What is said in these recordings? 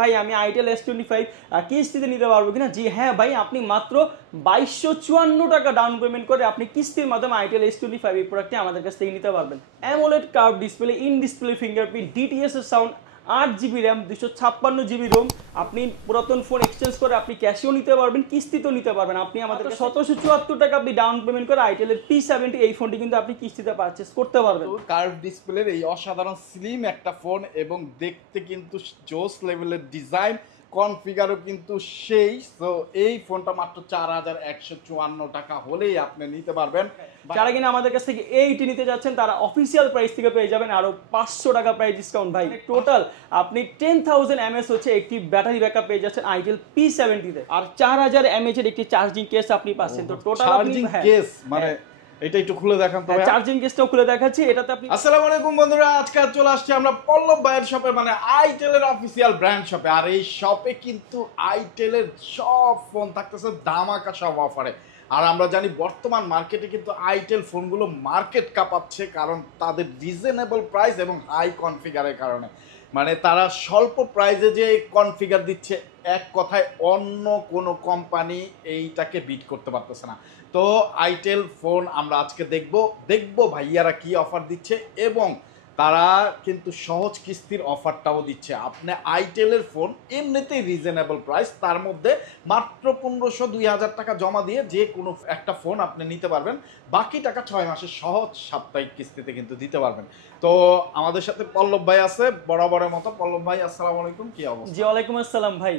ভাই আমি itel S25 কিস্তিতে নিতে পারবো কিনা। জি হ্যাঁ ভাই, আপনি মাত্র 2254 টাকা ডাউন পেমেন্ট করে আপনি কিস্তির মাধ্যমে আইটেল S25 এই প্রোডাক্টটি আমাদের কাছ থেকে নিতে পারবেন। AMOLED curve display, in display fingerprint, DTS এর sound, 8 GB RAM, 256 GB ROM. আপনি পুরাতন ফোন এক্সচেঞ্জ করে আপনি ক্যাশেও নিতে পারবেন, কিস্তিতেও নিতে পারবেন। আপনি আমাদের 1774 টাকা আপনি ডাউন পেমেন্ট করে আইটেলের P70 এই ফোনটি কিন্তু আপনি কিস্তিতে পারচেজ করতে পারবেন। কার্ভ ডিসপ্লের এই অসাধারণ স্লিম একটা ফোন এবং দেখতে কিন্তু জোস লেভেলের ডিজাইন, কনফিগারও কিন্তু সেই। তো এই ফোনটা মাত্র 4154 টাকা হলেই আপনি নিতে পারবেন। যারা কিনা আমাদের কাছ থেকে এইটি নিতে যাচ্ছেন তারা অফিসিয়াল প্রাইস থেকে পেয়ে যাবেন আরো 500 টাকা প্রাইস ডিসকাউন্ট। ভাই টোটাল আপনি 10,000 mAh হচ্ছে একটি ব্যাটারি ব্যাকআপ পেয়ে যাচ্ছেন আইটেল P70 তে, আর 4000 mAh এর একটি চার্জিং কেস আপনি পাচ্ছেন। তো টোটাল চার্জিং কেস মানে এটা একটু খুলে দেখান তো। চার্জিং কেসটাও খুলে দেখাচ্ছি, এটাতে আপনি। আসসালামু আলাইকুম বন্ধুরা, আজকে চলে আসছি আমরা পল্লব ভাইয়ের শপে, মানে আইটেলের অফিসিয়াল ব্র্যান্ড শপে। আর এই শপে কিন্তু আইটেলের সব ফোন থাকতেছে ধামাকা সব অফারে। আর আমরা জানি বর্তমান মার্কেটে কিন্তু আইটেল ফোনগুলো মার্কেট কাঁপাচ্ছে, কারণ তাদের রিজনেবল প্রাইস এবং হাই কনফিগারের কারণে। মানে তারা স্বল্প প্রাইসে যে কনফিগার দিচ্ছে, এক কথায় অন্য কোনো কোম্পানি এইটাকে বিট করতে পারতেছে না। তো আইটেল ফোন আমরা আজকে দেখব ভাইয়ারা কি অফার দিচ্ছে, এবং তারা কিন্তু সহজ কিস্তির অফারটাও দিচ্ছে। আপনি আইটেলের ফোন এমনিতেই রিজনেবল প্রাইস, তার মধ্যে মাত্র 1500-2000 টাকা জমা দিয়ে যে কোনো একটা ফোন আপনি নিতে পারবেন। বাকি টাকা 6 মাসের সহজ সাপ্তাহিক কিস্তিতে কিন্তু দিতে পারবেন। তো আমাদের সাথে পল্লব ভাই আছে বরাবরের মতো। পল্লব ভাই আসসালামু আলাইকুম, কি অবস্থা? জি ওয়ালাইকুম আসসালাম ভাই।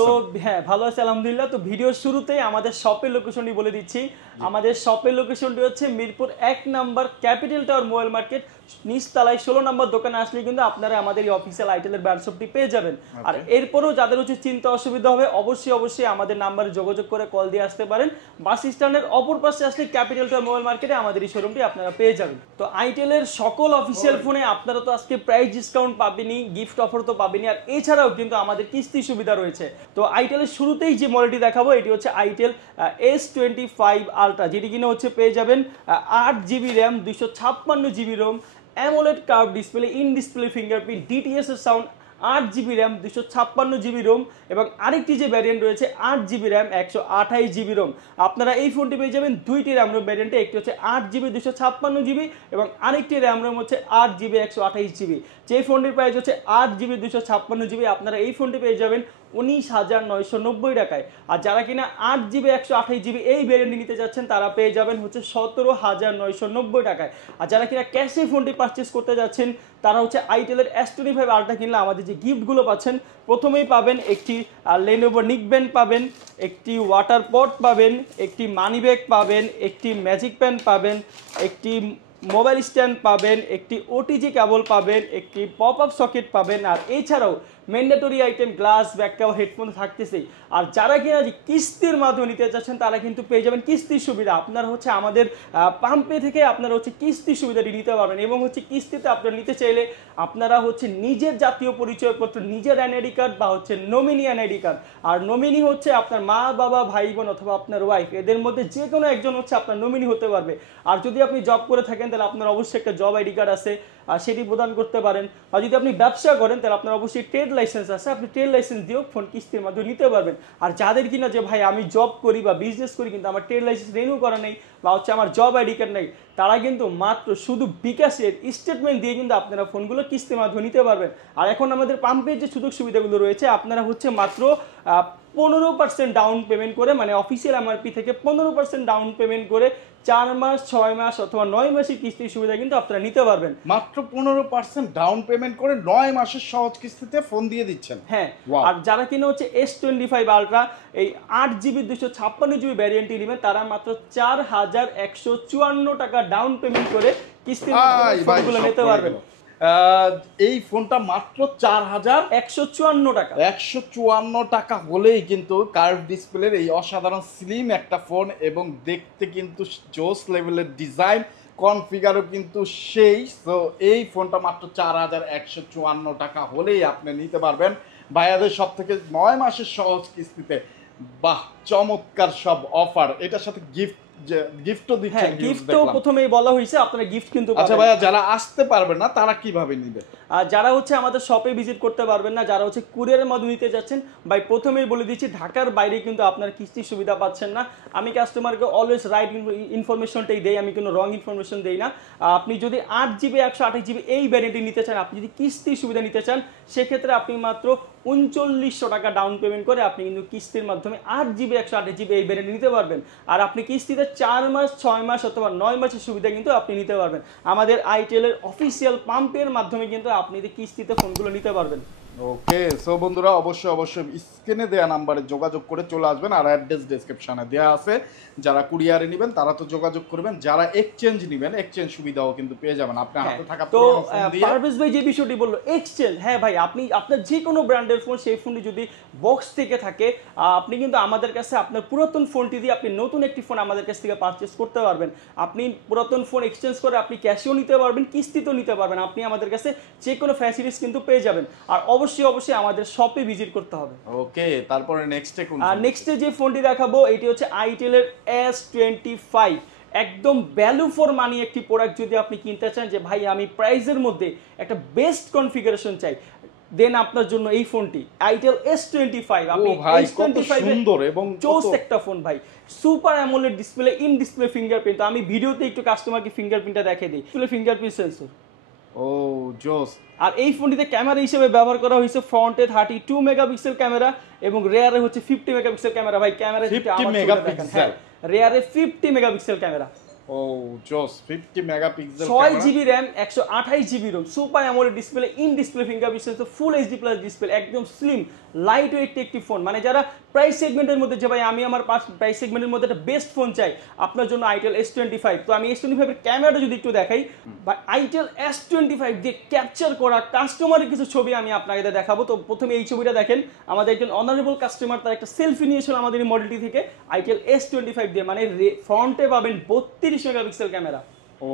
তো হ্যাঁ ভালো আছি আলহামদুলিল্লাহ। তো ভিডিওর শুরুতেই আমাদের শপের লোকেশনটি বলে দিচ্ছি। আমাদের শপের লোকেশনটি হচ্ছে মিরপুর 1 নম্বর ক্যাপিটাল টাওয়ার মোবাইল মার্কেট নিচতলায় 16 নম্বর দোকানে আসলে কিন্তু আপনারা আমাদের এই অফিসিয়াল আইটেলের ব্র্যান্ড শপটি পেয়ে যাবেন। আর এরপরও যাদের হচ্ছে চিন্তা অসুবিধা হবে অবশ্যই আমাদের নাম্বারে যোগাযোগ করে কল দিয়ে আসতে পারেন। বাস স্ট্যান্ডের অপর পাশে আসলে ক্যাপিটাল টাওয়ার মোবাইল মার্কেটে আমাদের এই শোরুমটি আপনারা পেয়ে যাবেন। তো আইটেলের সকল অফিসিয়াল ফোনে আপনারা তো আজকে প্রাইস ডিসকাউন্ট পাবেনই, গিফট অফার তো পাবেনই, আর এছাড়াও কিন্তু আমাদের কিস্তি সুবিধা রয়েছে। তো আইটেলের শুরুতেই যে মডেলটি দেখাবো এটি হচ্ছে আইটেল S25 আলট্রা, যেটি কিনা হচ্ছে পেয়ে যাবেন 8 GB RAM, 256 GB ROM, AMOLED curve display, in display fingerprint, DTS এর sound, 8 GB RAM, 256 GB ROM, এবং আরেকটি যে ভ্যারিয়েন্ট রয়েছে 8 GB র্যাম, 128 GB রোম। আপনারা এই ফোনটি পেয়ে যাবেন দুইটি র্যাম রোম ভ্যারিয়েন্টে, একটি হচ্ছে 8 GB 256 GB এবং আরেকটি র্যাম রোম হচ্ছে 8 GB 128 GB। যে ফোনটির প্রাইস হচ্ছে 8 GB 256 GB, আপনারা এই ফোনটি পেয়ে যাবেন 19,990 টাকায়। আর যারা কিনা 8 GB 128 GB এই ভ্যারিয়েন্টটি নিতে যাচ্ছেন তারা পেয়ে যাবেন হচ্ছে 17,990 টাকায়। আর যারা কিনা ক্যাশে ফোনটি পারচেস করতে যাচ্ছেন তারা হচ্ছে আইটেলের S25 আলট্রা কিনলে আমাদের যে গিফটগুলো পাচ্ছেন, প্রথমেই পাবেন একটি লেনোভো নিকব্যান্ড পাবেন, একটি ওয়াটার পট পাবেন, একটি মানি ব্যাগ পাবেন, একটি ম্যাজিক পেন পাবেন, একটি মোবাইল স্ট্যান্ড পাবেন, একটি ওটিজি কেবল পাবেন, একটি পপ আপ সকেট পাবেন, আর এছাড়াও mandatory item glass, backup, headphone থাকতেছেই। আর যারা কিনা যে কিস্তির মাধ্যমে নিতে চাচ্ছেন তারা কিন্তু পেয়ে যাবেন কিস্তির সুবিধা। আপনারা হচ্ছে আমাদের পাম্পে থেকে আপনারা হচ্ছে কিস্তির সুবিধাটি নিতে পারবেন, এবং হচ্ছে কিস্তিতে আপনারা নিতে চাইলে আপনারা হচ্ছে নিজের জাতীয় পরিচয়পত্র, নিজের এনআইডি কার্ড বা হচ্ছে নমিনি এনআইডি কার্ড, আর নমিনি হচ্ছে আপনার মা বাবা ভাই বোন অথবা আপনার ওয়াইফ, এদের মধ্যে যে কোনো একজন হচ্ছে আপনার নমিনি হতে পারবে। আর যদি আপনি জব করে থাকেন তাহলে আপনার অবশ্যই একটা জব আইডি কার্ড আছে, আর সেটি প্রদান করতে পারেন। আর যদি আপনি ব্যবসা করেন তাহলে আপনার অবশ্যই ট্রেড লাইসেন্স আছে, আপনি ট্রেড লাইসেন্স দিয়েও ফোন কিস্তির মাধ্যমে নিতে পারবেন। আর যাদের কিনা যে ভাই আমি জব করি বা বিজনেস করি কিন্তু আমার ট্রেড লাইসেন্স রিনিউ করা নেই বা হচ্ছে আমার জব আইডি কার্ড নেই, তারা কিন্তু মাত্র শুধু বিকাশের স্টেটমেন্ট দিয়ে কিন্তু আপনারা ফোনগুলো কিস্তির মাধ্যমে নিতে পারবেন। আর এখন আমাদের পাম্পের যে সুযোগ সুবিধাগুলো রয়েছে, আপনারা হচ্ছে মাত্র 15% ডাউন পেমেন্ট করে, মানে অফিসিয়াল এমআরপি থেকে 15% ডাউন পেমেন্ট করে 4 মাস, 6 মাস অথবা 9 মাসের কিস্তির সুবিধা কিন্তু আপনারা নিতে পারবেন। মাত্র 15% ডাউন পেমেন্ট করে 9 মাসের সহজ কিস্তিতে ফোন দিয়ে দিচ্ছেন। হ্যাঁ, আর যারা কিনা হচ্ছে S25 আলট্রা এই 8 GB 256 GB ভ্যারিয়েন্টটি নেবেন তারা মাত্র 4,154 টাকা ডাউন পেমেন্ট করে কিস্তির মাধ্যমে ফোনগুলো নিতে পারবেন। এই ফোনটা মাত্র 4,154 টাকা, 154 টাকা হলেই কিন্তু কার্ভ ডিসপ্লের এই অসাধারণ স্লিম একটা ফোন, এবং দেখতে কিন্তু জোস লেভেলের ডিজাইন, কনফিগারও কিন্তু সেই। তো এই ফোনটা মাত্র 4,154 টাকা হলেই আপনি নিতে পারবেন ভাইয়াদের সব থেকে 9 মাসের সহজ কিস্তিতে। বাহ, চমৎকার সব অফার। এটার সাথে গিফট গিফটও দিচ্ছেন। হ্যাঁ, গিফটও প্রথমেই বলা হয়েছে, আপনারা গিফট কিন্তু পাবেন। আচ্ছা ভাইয়া, যারা আসতে পারবে না তারা কিভাবে নিবে? আর যারা হচ্ছে আমাদের শপে ভিজিট করতে পারবেন না, যারা হচ্ছে কুরিয়ারের মাধ্যমে নিতে যাচ্ছেন, ভাই প্রথমেই বলে দিচ্ছি ঢাকার বাইরে কিন্তু আপনার কিস্তির সুবিধা পাচ্ছেন না। আমি কাস্টমারকে অলওয়েজ রাইট ইনফরমেশনটাই দেই, আমি কোনো রং ইনফরমেশন দেই না। আপনি যদি 8GB 128GB এই ভ্যারিয়েন্টটি নিতে চান, আপনি যদি কিস্তির সুবিধা নিতে চান, সেক্ষেত্রে আপনি মাত্র 3900 টাকা ডাউন পেমেন্ট করে আপনি কিন্তু কিস্তির মাধ্যমে 8GB 128GB এই ভ্যারিয়েন্ট নিতে পারবেন। আর আপনি কিস্তিতে 4 মাস 6 মাস অথবা 9 মাসের সুবিধা কিন্তু আপনি নিতে পারবেন। আমাদের আইটেলের অফিসিয়াল পাম্পের মাধ্যমে কিন্তু আপনি কিস্তিতে ফোনগুলো নিতে পারবেন। ওকে, সো বন্ধুরা অবশ্যই স্ক্রিনে দেওয়া নাম্বারে যোগাযোগ করে চলে আসবেন, আর অ্যাড্রেস ডেসক্রিপশনে দেওয়া আছে। যারা কুরিয়ারে নেবেন তারা তো যোগাযোগ করবেন, যারা এক্সচেঞ্জ নেবেন এক্সচেঞ্জ সুবিধাও কিন্তু পেয়ে যাবেন আপনার হাতে থাকা তো পুরনো ফোন দিয়ে। পারভেজ ভাই যে বিষয়টি বললো এক্সচেঞ্জ, হ্যাঁ ভাই, আপনি আপনার যে কোনো ব্র্যান্ডের ফোন, সেই ফোনটি যদি বক্স থেকে থাকে, আপনি কিন্তু আমাদের কাছে আপনার পুরাতন ফোনটি দিয়ে আপনি নতুন একটি ফোন আমাদের কাছ থেকে পারচেজ করতে পারবেন। আপনি পুরাতন ফোন এক্সচেঞ্জ করে আপনি ক্যাশেও নিতে পারবেন, কিস্তিতেও নিতে পারবেন। আপনি আমাদের কাছে যে কোনো ফ্যাসিলিটিস কিন্তু পেয়ে যাবেন। আর অবশ্যই আমাদের শপে ভিজিট করতে হবে। ওকে, তারপরে নেক্সটে কোন? আর নেক্সটে যে ফোনটি দেখাবো এটি হচ্ছে আইটেলের S25, একদম ভ্যালু ফর মানি একটি প্রোডাক্ট। যদি আপনি কিনতে চান যে ভাই আমি প্রাইসের মধ্যে একটা বেস্ট কনফিগারেশন চাই, দেন আপনার জন্য এই ফোনটি আইটেল S25। আপনি ভাই কত সুন্দর এবং জোস একটা ফোন ভাই, super AMOLED display, in display fingerprint. আমি ভিডিওতে একটু কাস্টমারকে ফিঙ্গারপ্রিন্টটা দেখিয়ে দিই। Display fingerprint sensor. ও জোস। আর এই ফোনটিতে ক্যামেরা হিসেবে ব্যবহার করা হয়েছে ফ্রন্টে 32 মেগাপিক্সেল ক্যামেরা এবং রেয়ারে হচ্ছে 50 মেগাপিক্সেল ক্যামেরা। ভাই ক্যামেরা 50 মেগাপিক্সেল, রেয়ারে 50 মেগাপিক্সেল ক্যামেরা। ও জোস, 50 megapixel, 6GB RAM, 128GB ROM, super AMOLED display, in display fingerprint sensor, full HD plus display, একদম স্লিম লাইট ওয়েট একটি ফোন। মানে যারা প্রাইস সেগমেন্টের মধ্যে, যে ভাই আমি আমার প্রাইস সেগমেন্টের মধ্যে একটা বেস্ট ফোন চাই, আপনার জন্য আইটেল S25। তো আমি S25 এর ক্যামেরাটা যদি একটু দেখাই, বা আইটেল S25 দিয়ে ক্যাপচার করা কাস্টমারের কিছু ছবি আমি আপনাকে দেখাবো। তো প্রথমে এই ছবিটা দেখেন, আমাদের একজন অনারেবল কাস্টমার তার একটা সেলফি নিয়েছিল আমাদের এই মডেলটি থেকে আইটেল S25 দিয়ে। মানে ফ্রন্টে পাবেন 32 মেগাপিক্সেল ক্যামেরা, ও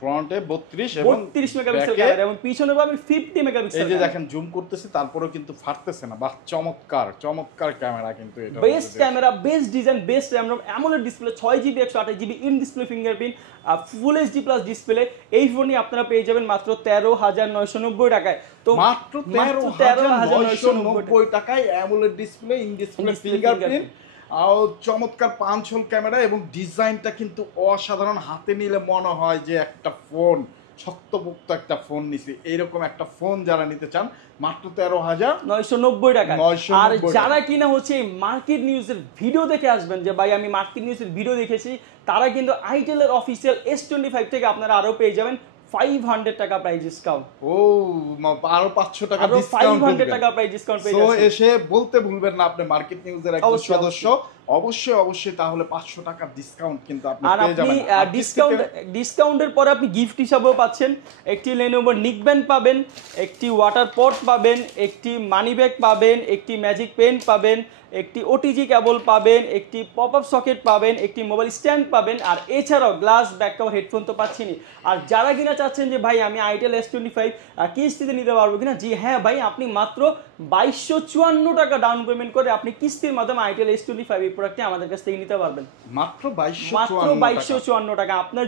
ফ্রন্টে 32 মেগাপিক্সেল ক্যামেরা, এবং পিছনে পাবেন 50 মেগাপিক্সেল। এই যে দেখেন জুম করতেছি তারপরেও কিন্তু ফাটতেছে না। বাহ, চমৎকার ক্যামেরা কিন্তু এটা। Best camera, best design, best RAM, AMOLED display, 6GB 128GB in display fingerprint, full HD plus display. এই ফোনই আপনারা পেয়ে যাবেন মাত্র 13,990 টাকায়। তো মাত্র 13,990 টাকায় AMOLED display, in display fingerprint, আর চমৎকার পাঁচ হোল ক্যামেরা, এবং ডিজাইনটা কিন্তু অসাধারণ। হাতে নিলে মনে হয় যে একটা ফোন, শক্তপোক্ত একটা ফোন নিছি। এইরকম একটা ফোন যারা নিতে চান মাত্র 13,990 টাকা। আর যারা কিনা হচ্ছে মার্কেট নিউজের ভিডিও দেখে আসবেন, যে ভাই আমি মার্কেট নিউজের ভিডিও দেখেছি, তারা কিন্তু আইটেলের অফিসিয়াল S25 থেকে আপনারা আরো পেয়ে যাবেন 500 টাকা প্রাইস ডিসকাউন্ট। ও আরো 500 টাকা ডিসকাউন্ট, 500 টাকা প্রাইস ডিসকাউন্ট পেয়ে যাচ্ছেন। তো এসে বলতে ভুলবেন না আপনি মার্কেট নিউজের একজন সদস্য, অবশ্যই তাহলে 500 টাকা ডিসকাউন্ট কিন্তু আপনি পেয়ে যাবেন। আর ডিসকাউন্টের পরে আপনি গিফট হিসাবেও পাচ্ছেন একটি Lenovo নিকব্যান্ড পাবেন, একটি ওয়াটার পট পাবেন, একটি মানি ব্যাগ পাবেন, একটি ম্যাজিক পেন পাবেন, একটি ওটিজি কেবল পাবেন, একটি পপ আপ সকেট পাবেন, একটি মোবাইল স্ট্যান্ড পাবেন, আর এছাড়াও গ্লাস ব্যাক কভার হেডফোন তো পাচ্ছিনি। আর যারা কিনা চাচ্ছেন যে ভাই আমি আইটেল S25 কিস্তিতে নিতে পারবো কিনা, জি হ্যাঁ ভাই, আপনি মাত্র 2254 টাকা ডাউন পেমেন্ট করে আপনি কিস্তির মাধ্যমে আইটেল S25 এই প্রোডাক্টটি আমাদের কাছ থেকে নিতে পারবেন। মাত্র 2254 টাকা। আপনার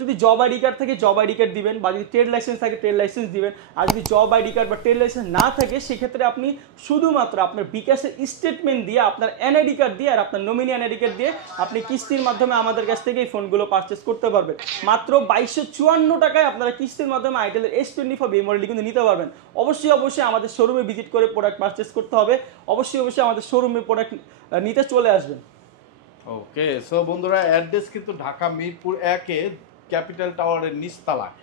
যদি জব আইডি কার্ড থাকে জব আইডি কার্ড দিবেন, বা যদি ট্রেড লাইসেন্স থাকে ট্রেড লাইসেন্স দিবেন। আর যদি জব আইডি কার্ড বা ট্রেড লাইসেন্স না থাকে, সেক্ষেত্রে আপনি শুধুমাত্র আপনার বিকাশের স্টেটমেন্ট দিয়ে, আপনার এনআইডি কার্ড দিয়ে, আর আপনার নমিনি এনআইডি কার্ড দিয়ে আপনি কিস্তির মাধ্যমে আমাদের কাছ থেকে এই ফোনগুলো পারচেজ করতে পারবেন। মাত্র 2254 টাকায় আপনারা কিস্তির মাধ্যমে আইটেলের S25 এই মডেলটি কিন্তু নিতে পারবেন। অবশ্যই আমাদের শোরুমে ভিজিট করে প্রোডাক্ট পারচেজ করতে হবে। অবশ্যই আমাদের শোরুমে প্রোডাক্ট নিতে চলে আসবেন। ওকে, সো বন্ধুরা অ্যাড্রেস কিন্তু ঢাকা মিরপুর 1-এ ক্যাপিটাল টাওয়ারের নিচতলায়।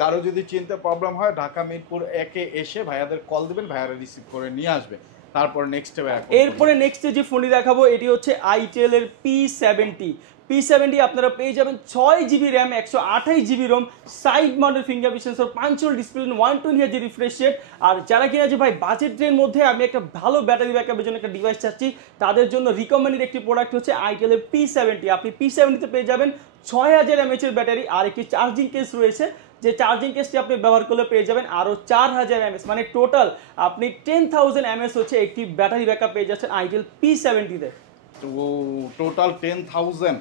কারো যদি চিনতে প্রবলেম হয় ঢাকা মিরপুর 1-এ এসে ভাইয়াদের কল দিবেন, ভাইয়ারা রিসিভ করে নিয়ে আসবে। তারপর এরপরে নেক্সটে যে ফোনটি দেখাবো এটি হচ্ছে আইটেলের P70 আপনারা পেয়ে যাবেন 6GB RAM, 128GB ROM, side mounted fingerprint sensor, 5 hole display, 120Hz refresh rate. আর যারা কিনা যে ভাই বাজেটের মধ্যে আমি একটা ভালো ব্যাটারি ব্যাকআপের জন্য একটা ডিভাইস চাচ্ছি, তাদের জন্য রিকমেন্ডেড একটি প্রোডাক্ট হচ্ছে আইটেলের P70। আপনি P70 তে পেয়ে যাবেন 6000 mAh এর ব্যাটারি, আর একটি চার্জিং কেস রয়েছে, যে চার্জিং কেসটি আপনি ব্যবহার করলে পেয়ে যাবেন আরো 4000 mAh। মানে টোটাল আপনি 10,000 mAh হচ্ছে একটি ব্যাটারি ব্যাকআপ পেয়ে যাচ্ছেন আইটেল P70 তে। তো টোটাল 10,000।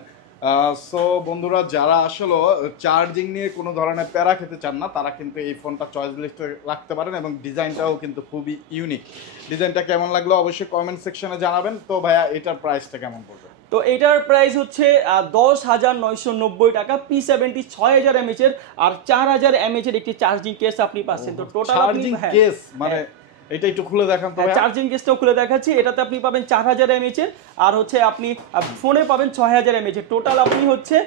সো বন্ধুরা, যারা আসলে চার্জিং নিয়ে কোনো ধরনের প্যারা খেতে চান না, তারা কিন্তু এই ফোনটা চয়েস লিস্টে রাখতে পারেন। এবং ডিজাইনটাও কিন্তু খুবই ইউনিক। ডিজাইনটা কেমন লাগলো অবশ্যই কমেন্ট সেকশনে জানাবেন। তো ভাইয়া, এটার প্রাইসটা কেমন পড়বে? তো এটার প্রাইস হচ্ছে 10,990 টাকা, P70 6000 mAh এর আর 4000 mAh এর একটি চার্জিং কেস আপনি পাচ্ছেন। তো টোটাল চার্জিং কেস মানে এটা একটু খুলে দেখান তো ভাইয়া। চার্জিং কেসটাও খুলে দেখাচ্ছি। এটাতে আপনি পাবেন 4000 mAh এর আর হচ্ছে আপনি ফোনে পাবেন 6000 mAh এর। টোটাল আপনি হচ্ছে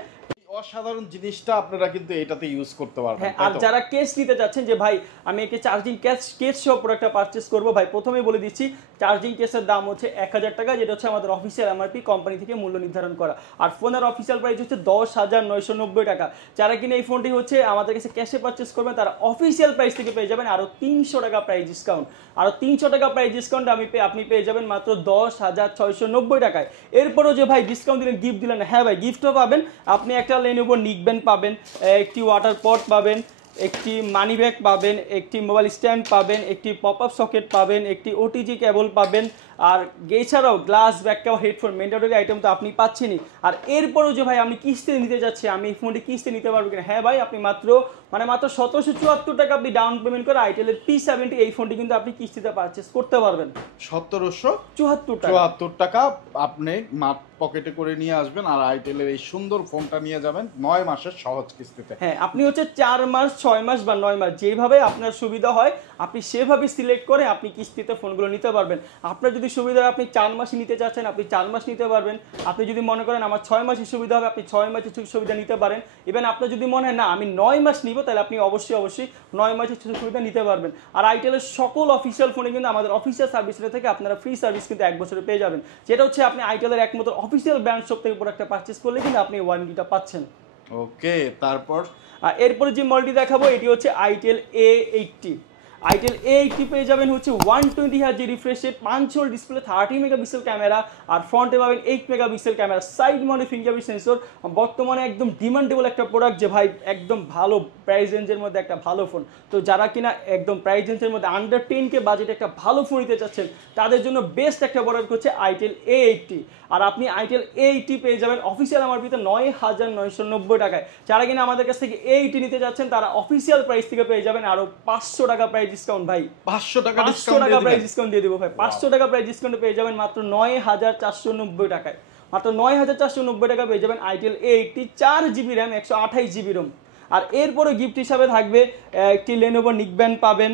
অসাধারণ জিনিসটা আপনারা কিন্তু এটাতে ইউজ করতে পারবেন। হ্যাঁ, আর যারা কেস নিতে যাচ্ছেন যে ভাই আমি একে চার্জিং কেস সহ প্রোডাক্টটা পারচেজ করবো, ভাই প্রথমেই বলে দিচ্ছি চার্জিং কেসের দাম হচ্ছে 1000 টাকা, যেটা হচ্ছে আমাদের অফিসিয়াল এমআরপি কোম্পানি থেকে মূল্য নির্ধারণ করা। আর ফোনের অফিসিয়াল প্রাইস হচ্ছে 10,990 টাকা। যারা কিনা এই ফোনটি হচ্ছে আমাদের কাছে ক্যাশে পারচেস করবেন, তারা অফিসিয়াল প্রাইস থেকে পেয়ে যাবেন আরো 300 টাকা প্রাইস ডিসকাউন্ট। আরো 300 টাকা প্রাইস ডিসকাউন্ট আপনি পেয়ে যাবেন মাত্র 10,690 টাকায়। এরপরও যে ভাই ডিসকাউন্ট দিলেন, গিফট দিলেন, হ্যাঁ ভাই গিফটও পাবেন। আপনি একটা Lenovo নিকবেন পাবেন, একটি ওয়াটার পট পাবেন, একটি মানি ব্যাগ পাবেন, একটি মোবাইল স্ট্যান্ড পাবেন, একটি পপ আপ সকেট পাবেন, একটি ওটিজি কেবল পাবেন। আর এছাড়াও গ্লাস ব্যাকটাও হেডফোন ম্যান্ডেটরি আইটেম তো আপনি পাচ্ছেনই। আর এরপরও যে ভাই আমি কিস্তিতে নিতে যাচ্ছি, আমি এই ফোনটি কিস্তি নিতে পারবো কিনা, হ্যাঁ ভাই আপনি মাত্র 1774 টাকা আপনি ডাউন পেমেন্ট করে আইটেলের P70 এই ফোনটি কিন্তু আপনি কিস্তিতে পারচেস করতে পারবেন। 1774 টাকা আপনি পকেটে করে নিয়ে আসবেন আর আইটেলের এই সুন্দর ফোনটা নিয়ে যাবেন 9 মাসের সহজ কিস্তিতে। হ্যাঁ, আপনি হচ্ছে 4 মাস 6 মাস বা 9 মাস যেভাবে আপনার সুবিধা হয় আপনি সেভাবে সিলেক্ট করে আপনি কিস্তিতে ফোনগুলো নিতে পারবেন। আপনার যদি সুবিধা হয় আপনি 4 মাসই নিতে চাচ্ছেন, আপনি 4 মাস নিতে পারবেন। আপনি যদি মনে করেন আমার 6 মাসের সুবিধা হবে, আপনি 6 মাসের সুবিধা নিতে পারেন। ইভেন আপনার যদি মনে হয় না আমি 9 মাস নিব, তাহলে আপনি অবশ্যই 9 মাসের সুবিধা নিতে পারবেন। আর আইটেলের সকল অফিসিয়াল ফোনে কিন্তু আমাদের অফিসিয়াল সার্ভিস থেকে আপনারা ফ্রি সার্ভিস কিন্তু 1 বছরে পেয়ে যাবেন। যেটা হচ্ছে আপনি আইটেলের একমাত্র অফিসিয়াল ব্র্যান্ড শপ থেকে প্রোডাক্টটা পারচেজ করলে কিন্তু আপনি ওয়ারেন্টিটা পাচ্ছেন। ওকে, তারপর এরপরে যে মডেলটি দেখাবো এটি হচ্ছে আইটেল A80। আইটেল A80 পেয়ে যাবেন হচ্ছে 120 Hz refresh rate, 5 hole display, 30 megapixel camera আর ফ্রন্টে পাবেন 8 megapixel camera, side mounted fingerprint sensor. বর্তমানে একদম ডিমান্ডেবল একটা প্রোডাক্ট যে ভাই একদম ভালো প্রাইস রেঞ্জের মধ্যে একটা ভালো ফোন। তো যারা কিনা একদম প্রাইস রেঞ্জের মধ্যে আন্ডার 10K বাজেটে একটা ভালো ফোন নিতে চাচ্ছেন, তাদের জন্য বেস্ট একটা প্রোডাক্ট হচ্ছে আইটেল A80। আর আপনি আইটেল A80 পেয়ে যাবেন অফিসিয়াল এমআরপিতে 9,990 টাকায়। যারা কিনা আমাদের কাছ থেকে A80 নিতে যাচ্ছেন, তারা অফিসিয়াল প্রাইস থেকে পেয়ে যাবেন আরো 500 টাকা প্রাইস ডিসকাউন্ট। ভাই 500 টাকা প্রাইস ডিসকাউন্ট দিয়ে দেবো ভাই। 500 টাকা প্রাইস ডিসকাউন্ট পেয়ে যাবেন মাত্র 9,490 টাকায়। মাত্র 9,490 টাকা পেয়ে যাবেন itel A80, 4GB RAM, 128GB Rome. আর এরপরে গিফট হিসাবে থাকবে একটি Lenovo নিকব্যান্ড পাবেন,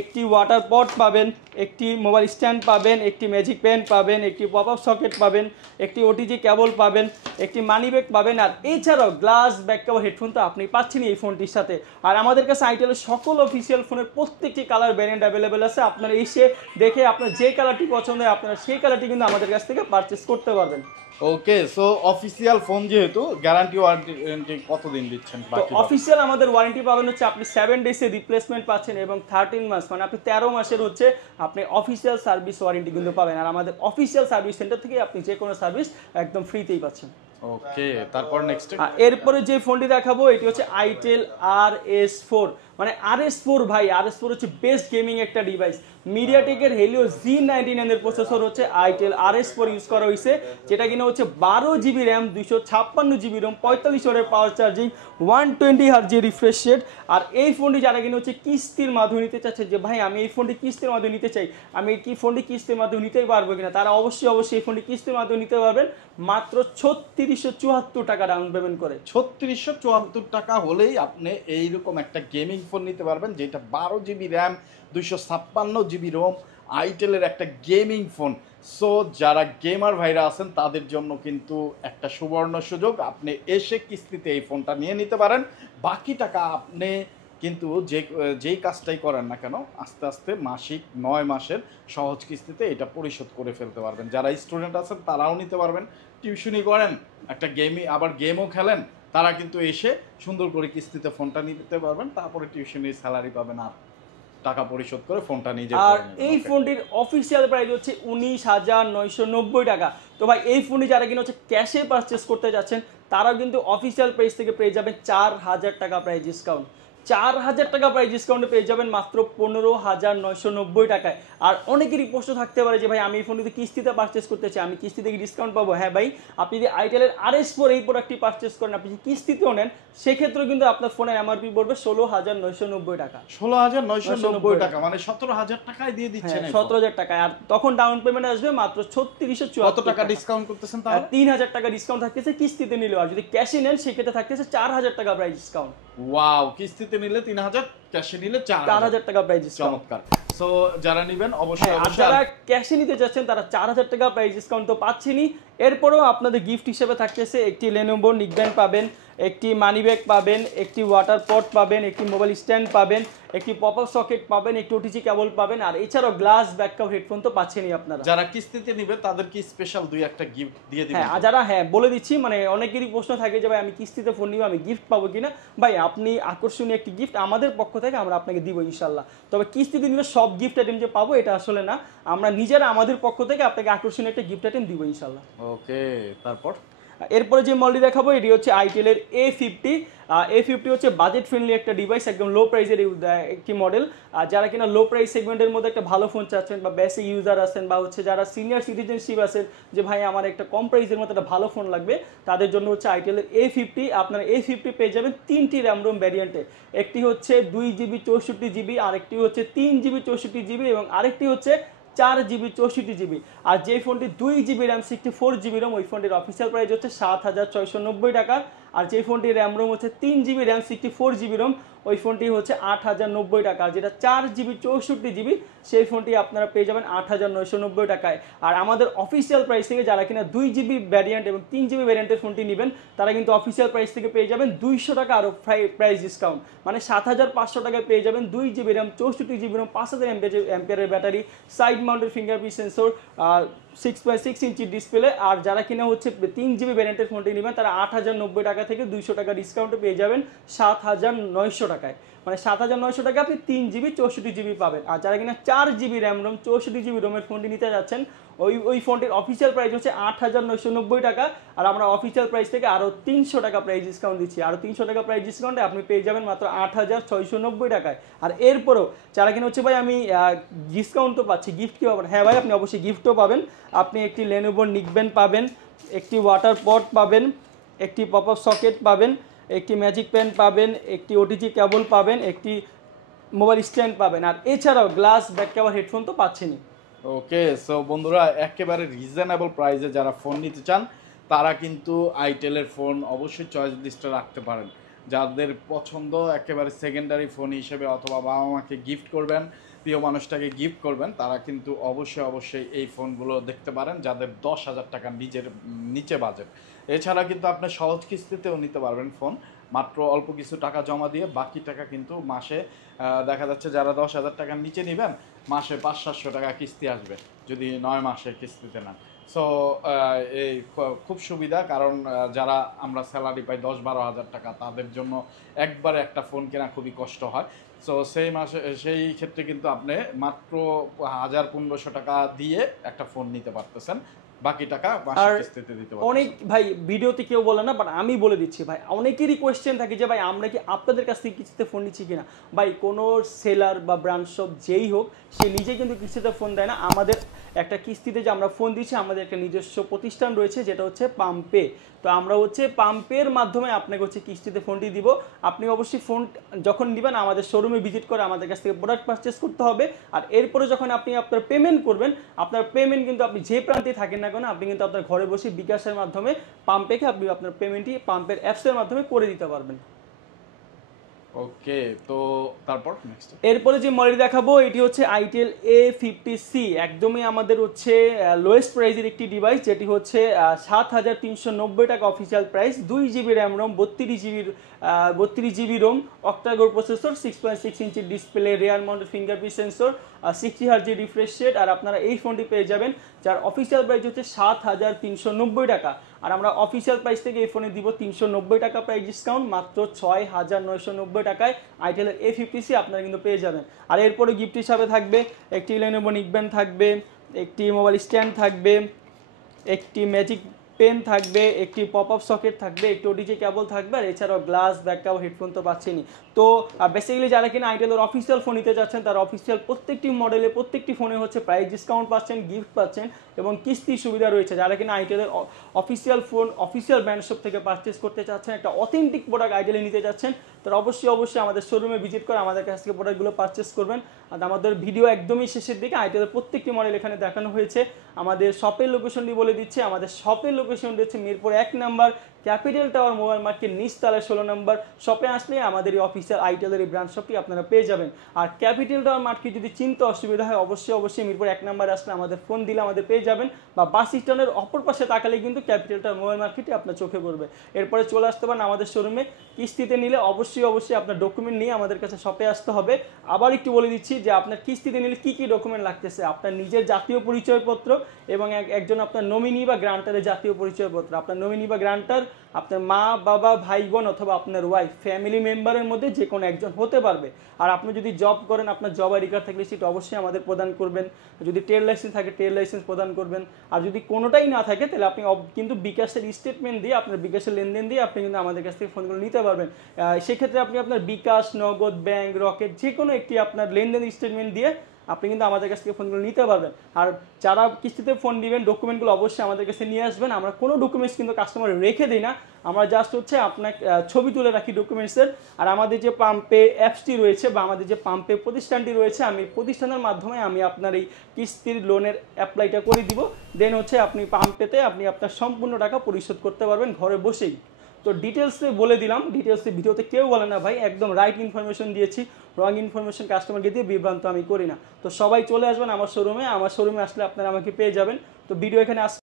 একটি ওয়াটার পট পাবেন, একটি মোবাইল স্ট্যান্ড পাবেন, একটি ম্যাজিক পেন পাবেন, একটি পপ আপ সকেট পাবেন, একটি ওটিজি কেবল পাবেন, একটি মানি ব্যাগ পাবেন। আর এছাড়াও গ্লাস ব্যাক কভার হেডফোন তো আপনি পাচ্ছেন এই ফোনটির সাথে। আর আমাদের কাছে আইটেলের সকল অফিসিয়াল ফোনের প্রত্যেকটি কালার ভ্যারিয়েন্ট অ্যাভেলেবেল আছে। আপনারা এসে দেখে আপনার যে কালারটি পছন্দ হয় আপনারা সেই কালারটি কিন্তু আমাদের কাছ থেকে পারচেস করতে পারবেন। ওকে, সো অফিসিয়াল ফোন যেহেতু গ্যারান্টি ওয়ারেন্টি কতদিন দিচ্ছেন? অফিসিয়াল আমাদের ওয়ারেন্টি পাবেন হচ্ছে আপনি 7 ডেজের রিপ্লেসমেন্ট পাচ্ছেন এবং 13 মাস মানে আপনি 13 মাসের হচ্ছে আপনি অফিসিয়াল সার্ভিস ওয়ারেন্টি কিন্তু পাবেন। আর আমাদের অফিসিয়াল সার্ভিস সেন্টার থেকে আপনি যে কোনো সার্ভিস একদম ফ্রিতেই পাচ্ছেন। ওকে, তারপর নেক্সট এরপরে যে ফোনটি দেখাবো এটি হচ্ছে আইটেল RS4। মানে RS4 ভাই, RS4 হচ্ছে বেস্ট গেমিং একটা ডিভাইস। মিডিয়াটেকের হেলিও Z99 এর প্রসেসর হচ্ছে আইটেল RS4 ইউজ করা হয়েছে, যেটা কিনা হচ্ছে 12GB র্যাম, 256GB রোম, 45 ওয়াটের পাওয়ার চার্জিং, 120 Hz রিফ্রেশ রেট। আর এই ফোনটি যারা কিনা হচ্ছে কিস্তির মাধ্যমে নিতে চাচ্ছে যে ভাই আমি এই ফোনটি কিস্তির মাধ্যমে নিতে চাই, আমি কি ফোনটি কিস্তির মাধ্যমে নিতেই পারবো কিনা, তারা অবশ্যই এই ফোনটি কিস্তির মাধ্যমে নিতে পারবেন মাত্র 3674 টাকা ডাউন পেমেন্ট করে। 3674 টাকা হলেই আপনি এইরকম একটা গেমিং ফোন নিতে পারবেন, যেটা 12GB র্যাম, 256GB রোম, আইটেলের একটা গেমিং ফোন। সো যারা গেমার ভাইরা আছেন তাদের জন্য কিন্তু একটা সুবর্ণ সুযোগ, আপনি এসে কিস্তিতে এই ফোনটা নিয়ে নিতে পারেন। বাকি টাকা আপনি কিন্তু যেই কাজটাই করেন না কেন আস্তে আস্তে মাসিক 9 মাসের সহজ কিস্তিতে এটা পরিশোধ করে ফেলতে পারবেন। যারা স্টুডেন্ট আছেন তারাও নিতে পারবেন, টিউশনি করেন, একটা আবার গেমও খেলেন, তারা কিন্তু এসে সুন্দর করে কিস্তিতে ফোনটা নিতে পারবেন। তারপরে টিউশনির স্যালারি পাবেন আর টাকা পরিশোধ করে ফোনটা নিয়ে যেতে আর এই ফোনটির অফিসিয়াল প্রাইস হচ্ছে 19,990 টাকা। তো ভাই এই ফোনটি যারা কিনা হচ্ছে ক্যাশে পারচেস করতে যাচ্ছেন তারাও কিন্তু অফিসিয়াল প্রাইস থেকে পেয়ে যাবেন 4,000 টাকা প্রাইস ডিসকাউন্ট। 4000 টাকা প্রাইস ডিসকাউন্টে পেয়ে যাবেন মাত্র 15,990 টাকায়। আর অনেকেরই প্রশ্ন থাকতে পারে যে ভাই আমি এই ফোনটিতে কিস্তিতে পারচেস করতে চাই, আমি কিস্তিতে কি ডিসকাউন্ট পাবো? হ্যাঁ ভাই, আপনি যদি আইটেলের RS4 এই প্রোডাক্টটি পারচেস করেন, আপনি যদি কিস্তিতেও নেন, সেক্ষেত্রেও কিন্তু আপনার ফোনের MRP পড়বে 16,990 টাকা। 16,990 টাকা, মানে 17,000 টাকায় দিয়ে দিচ্ছেন। 17,000 টাকায়। আর তখন ডাউন পেমেন্ট আসবে মাত্র 3674 কত টাকা ডিসকাউন্ট করতেছেন তাহলে? 3000 টাকা ডিসকাউন্ট থাকতেছে কিস্তিতে নিলে। আর যদি ক্যাশে নেন সেক্ষেত্রে থাকতেছে 4000 টাকা প্রাইস ডিসকাউন্ট। ওয়াও, কিস্তিতে নিলে 3000, ক্যাশে নিলে 4000 টাকা প্রাইস ডিসকাউন্ট। চমৎকার। সো যারা নেবেন অবশ্যই যারা ক্যাশে নিতে যাচ্ছেন তারা 4000 টাকা প্রাইস ডিসকাউন্ট তো পাচ্ছেনই, এরপরেও আপনাদের গিফট হিসেবে থাকতেছে একটি Lenovo নিকব্যান্ড পাবেন, একটি মানি ব্যাগ পাবেন, একটি ওয়াটার পট পাবেন, একটি মোবাইল স্ট্যান্ড পাবেন, একটি পপ আপ সকেট পাবেন, একটি ওটিজি কেবল পাবেন, আর এছাড়াও গ্লাস ব্যাকআপ হেডফোন তো পাচ্ছেনই আপনারা। যারা কিস্তিতে নেবে তাদের কি স্পেশাল দুই একটা গিফট দিয়ে দিবেন? হ্যাঁ, যারা বলে দিচ্ছি, মানে অনেকেরই প্রশ্ন থাকে যে ভাই আমি কিস্তিতে ফোন নিব, আমি গিফট পাবো কিনা। ভাই আপনি আকর্ষণীয় একটি গিফট আমাদের পক্ষ থেকে আমরা আপনাকে দিব ইনশাল্লাহ। তবে কিস্তিতে নিলে সব গিফট আইটেম যে পাবো এটা আসলে না, আমরা নিজেরা আমাদের পক্ষ থেকে আপনাকে আকর্ষণীয় একটা গিফট আইটেম দিব ইনশাল্লাহ। ওকে, তারপর এরপরে যে মডেলটি দেখাবো এটি হচ্ছে আইটেলের A50। A50 হচ্ছে বাজেট ফ্রেন্ডলি একটা ডিভাইস, একদম লো প্রাইসের একটি মডেল। যারা কিনা লো প্রাইস সেগমেন্টের মধ্যে একটা ভালো ফোন চাচ্ছেন, বা বেসিক ইউজার আছেন, বা হচ্ছে যারা সিনিয়র সিটিজেনশিপ আছেন যে ভাই আমার একটা কম প্রাইসের মধ্যে একটা ভালো ফোন লাগবে, তাদের জন্য হচ্ছে আইটেলের A50। আপনারা A50 পেয়ে যাবেন 3টি র্যাম রোম ভ্যারিয়েন্টে। একটি হচ্ছে 2GB 64GB, আরেকটি হচ্ছে 3GB 64GB, এবং আরেকটি হচ্ছে 4GB 64GB। আর যে ফোনটি 2GB র্যাম 64GB রোম, ওই ফোনটির অফিসিয়াল প্রাইস হচ্ছে 7690 টাকা। আর যে ফোনটির র্যাম রোম হচ্ছে 3GB র্যাম 64GB রোম, ওই ফোনটি হচ্ছে 8090 টাকা। আর যেটা 4GB 64GB, সেই ফোনটি আপনারা পেয়ে যাবেন 8990 টাকায়। আর আমাদের অফিসিয়াল প্রাইস থেকে যারা কিনা 2GB ভ্যারিয়েন্ট এবং 3GB ভ্যারিয়েন্টের ফোনটি নেবেন, তারা কিন্তু অফিসিয়াল প্রাইস থেকে পেয়ে যাবেন 200 টাকা আরও প্রাইস ডিসকাউন্ট, মানে 7500 টাকায় পেয়ে যাবেন 2GB র্যাম 64GB রোম, 5000 এমপিআরের battery, side mounted fingerprint sensor, 6.6 inch display. আর যারা কিনা হচ্ছে 3GB ভ্যারিয়েন্টের ফোনটি নেবেন, তারা 8090 টাকা থেকে 200 টাকা ডিসকাউন্টে পেয়ে যাবেন 7900 টাকায়, মানে 7900 টাকা আপনি 3GB 64GB পাবেন। আর যারা কিনা 4GB র্যাম রোম 64GB রোমের ফোনটি নিতে যাচ্ছেন, ওই ফোনটির অফিসিয়াল প্রাইস হচ্ছে 8990 টাকা। আর আমরা অফিসিয়াল প্রাইস থেকে আরও 300 টাকা প্রাইস ডিসকাউন্ট দিচ্ছি। আরও 300 টাকা প্রাইস ডিসকাউন্টে আপনি পেয়ে যাবেন মাত্র 8690 টাকায়। আর এরপরও যারা কিনা হচ্ছে ভাই আমি ডিসকাউন্ট তো পাচ্ছি, গিফট কী পাবেন? হ্যাঁ ভাই, আপনি অবশ্যই গিফটও পাবেন। আপনি একটি Lenovo নিকব্যান্ড পাবেন, একটি ওয়াটার পট পাবেন, একটি পপ আপ সকেট পাবেন, একটি ম্যাজিক পেন পাবেন, একটি ওটিজি কেবল পাবেন, একটি মোবাইল স্ট্যান্ড পাবেন, আর এছাড়াও গ্লাস ব্যাক কভার হেডফোন তো পাচ্ছেনই। ওকে, সো বন্ধুরা একেবারে রিজনেবল প্রাইসে যারা ফোন নিতে চান তারা কিন্তু আইটেলের ফোন অবশ্যই চয়েস লিস্টে রাখতে পারেন। যাদের পছন্দ একেবারে সেকেন্ডারি ফোন হিসেবে, অথবা বাবা মাকে গিফট করবেন, প্রিয় মানুষটাকে গিফট করবেন, তারা কিন্তু অবশ্যই এই ফোনগুলো দেখতে পারেন যাদের 10,000 টাকার নিচে বাজেট। এছাড়া কিন্তু আপনি সহজ কিস্তিতেও নিতে পারবেন ফোন, মাত্র অল্প কিছু টাকা জমা দিয়ে। বাকি টাকা কিন্তু মাসে দেখা যাচ্ছে যারা 10,000 টাকার নিচে নেবেন, মাসে 500-700 টাকা কিস্তি আসবে যদি 9 মাসের কিস্তিতে নেন। সো এই খুব সুবিধা, কারণ যারা আমরা স্যালারি পাই 10-12 হাজার টাকা, তাদের জন্য একবারে একটা ফোন কেনা খুবই কষ্ট হয়। সো সেই ক্ষেত্রে কিন্তু আপনি মাত্র 1000-1500 টাকা দিয়ে একটা ফোন নিতে পারতেছেন, বাকি টাকা মাসের কিস্তিতে দিতে পারবেন। অনেক ভাই ভিডিওতে কেউ বলে না, বাট আমি বলে দিচ্ছি ভাই, অনেকেরই কোয়েশ্চেন থাকে যে ভাই আমরা কি আপনাদের কাছ থেকে কিস্তিতে ফোন নিচ্ছি কিনা। ভাই কোনো সেলার বা ব্রাঞ্চ শপ যেই হোক, সে নিজে কিন্তু কিস্তিতে ফোন দেয় না। আমাদের একটা কিস্তিতে যে আমরা ফোন দিচ্ছি, আমাদের একটা নিজস্ব প্রতিষ্ঠান রয়েছে যেটা হচ্ছে পাম্পে। তো আমরা হচ্ছে পাম্পের মাধ্যমে আপনাকে হচ্ছে কিস্তিতে ফোনটি দিব। আপনি অবশ্যই ফোন যখন নেবেন আমাদের শোরুমে ভিজিট করে আমাদের কাছ থেকে প্রোডাক্ট পারচেস করতে হবে। আর এরপরে যখন আপনি আপনার পেমেন্ট করবেন, আপনার পেমেন্ট কিন্তু আপনি যে প্রান্তে থাকেন না কেন, আপনি কিন্তু আপনার ঘরে বসে বিকাশের মাধ্যমে পাম্পেকে আপনি আপনার পেমেন্টটি পাম্পের অ্যাপসের মাধ্যমে করে দিতে পারবেন। ওকে, তো তারপর নেক্সট এরপরে যে মডেল দেখাবো এটি হচ্ছে আইটেল A50C, একদমই আমাদের হচ্ছে লোয়েস্ট প্রাইসের একটি ডিভাইস, যেটি হচ্ছে 7390 টাকা official price. 2GB RAM ROM, 32GB ROM, octa core processor, 6.6 inch display, rear mounted fingerprint sensor, 60 Hz refresh rate. আর আপনারা এই ফোনটি পেয়ে যাবেন যার অফিসিয়াল প্রাইস হচ্ছে 7390 টাকা। আর আমরা অফিসিয়াল প্রাইস থেকে এই ফোনে দিব 390 টাকা প্রাইস ডিসকাউন্ট, মাত্র 6990 টাকায় আইটেলের A50C আপনারা কিন্তু পেয়ে যাবেন। আর এরপরে গিফট হিসাবে থাকবে একটি Lenovo নিকব্যান্ড থাকবে, একটি মোবাইল স্ট্যান্ড থাকবে, একটি ম্যাজিক পেন থাকবে, একটি পপ আপ সকেট থাকবে, একটি ওটিজি কেবল থাকবে, আর এছাড়াও গ্লাস, ব্যাকআপ, হেডফোন তো পাচ্ছেনই। তো বেসিক্যালি যারা কিনা আইটেলের অফিসিয়াল ফোন নিতে যাচ্ছেন, তারা অফিসিয়াল প্রত্যেকটি মডেলে প্রত্যেকটি ফোনে হচ্ছে প্রাইস ডিসকাউন্ট পাচ্ছেন, গিফট পাচ্ছেন এবং কিস্তির সুবিধা রয়েছে। যারা কিনা আইটেলের official phone official brand shop থেকে পারচেস করতে চাচ্ছেন, একটা অথেন্টিক প্রোডাক্ট আইটেলে নিতে যাচ্ছেন, তারা অবশ্যই আমাদের শোরুমে ভিজিট করে আমাদের কাছ থেকে প্রোডাক্টগুলো পারচেস করবেন। আর আমাদের ভিডিও একদমই শেষের দিকে আইটেলের প্রত্যেকটি মডেল এখানে দেখানো হয়েছে। আমাদের শপের লোকেশনটি বলে দিচ্ছে, আমাদের শপের লোকেশনটি হচ্ছে Mirpur 1 number capital tower mobile market নিচতলায় 16 নম্বর। শপে আসলে আমাদের এই অফিসিয়াল আইটেলের এই ব্রাঞ্চ শপটি আপনারা পেয়ে যাবেন। আর ক্যাপিটাল টাওয়ার মার্কেট যদি চিনতে অসুবিধা হয়, অবশ্যই মিরপুর 1 নাম্বারে আসলে আমাদের ফোন দিলে আমাদের পেয়ে যাবেন, বা বাস স্ট্যান্ডের অপর পাশে তাকালে কিন্তু ক্যাপিটাল টাওয়ার মোবাইল মার্কেটই আপনার চোখে পড়বে। এরপরে চলে আসতে পারেন আমাদের শোরুমে। কিস্তিতে নিলে অবশ্যই আপনার ডকুমেন্ট নিয়ে আমাদের কাছে শপে আসতে হবে। আবার একটু বলে দিচ্ছি যে আপনার কিস্তিতে নিলে কি ডকুমেন্ট লাগতেছে, আপনার নিজের জাতীয় পরিচয়পত্র এবং একজন আপনার নমিনি বা গ্রান্টারের জাতীয় পরিচয়পত্র। আপনার নমিনি বা গ্রান্টার আপনার মা, বাবা, ভাই, বোন অথবা আপনার ওয়াইফ, ফ্যামিলি মেম্বারের মধ্যে যে কোনো একজন হতে পারবে। আর আপনি যদি জব করেন, আপনার জব আইডি কার্ড থাকলে সেটা অবশ্যই আমাদের প্রদান করবেন। যদি ট্রেড লাইসেন্স থাকে, ট্রেড লাইসেন্স প্রদান করবেন। আর যদি কোনোটাই না থাকে, তাহলে আপনি কিন্তু বিকাশের স্টেটমেন্ট দিয়ে, আপনার বিকাশের লেনদেন দিয়ে আপনি কিন্তু আমাদের কাছ থেকে ফোনগুলো নিতে পারবেন। সেক্ষেত্রে আপনি আপনার বিকাশ, নগদ, ব্যাংক, রকেট যে কোনো একটি আপনার লেনদেন স্টেটমেন্ট দিয়ে আপনি কিন্তু আমাদের কাছ থেকে ফোনগুলো নিতে পারবেন। আর যারা কিস্তিতে ফোন দিবেন, ডকুমেন্টগুলো অবশ্যই আমাদের কাছে নিয়ে আসবেন। আমরা কোনো ডকুমেন্টস কিন্তু কাস্টমার রেখে দিই না, আমরা জাস্ট হচ্ছে আপনার ছবি তুলে রাখি ডকুমেন্টসের। আর আমাদের যে পাম্পে অ্যাপসটি রয়েছে বা আমাদের যে পাম্পে প্রতিষ্ঠানটি রয়েছে, আমি প্রতিষ্ঠানের মাধ্যমে আমি আপনার এই কিস্তির লোনের অ্যাপ্লাইটা করে দিব। দেন হচ্ছে আপনি পাম্পেতে আপনি আপনার সম্পূর্ণ টাকা পরিশোধ করতে পারবেন ঘরে বসেই। তো ডিটেলসে বলে দিলাম, ডিটেলসে ভিডিওতে কেউ বলে না ভাই, একদম রাইট ইনফরমেশন দিয়েছি, রং ইনফরমেশন কাস্টমারকে দিয়ে বিভ্রান্ত আমি করি না। তো সবাই চলে আসবেন আমার শোরুমে আসলে আপনারা আমাকে পেয়ে যাবেন। তো ভিডিও এখানে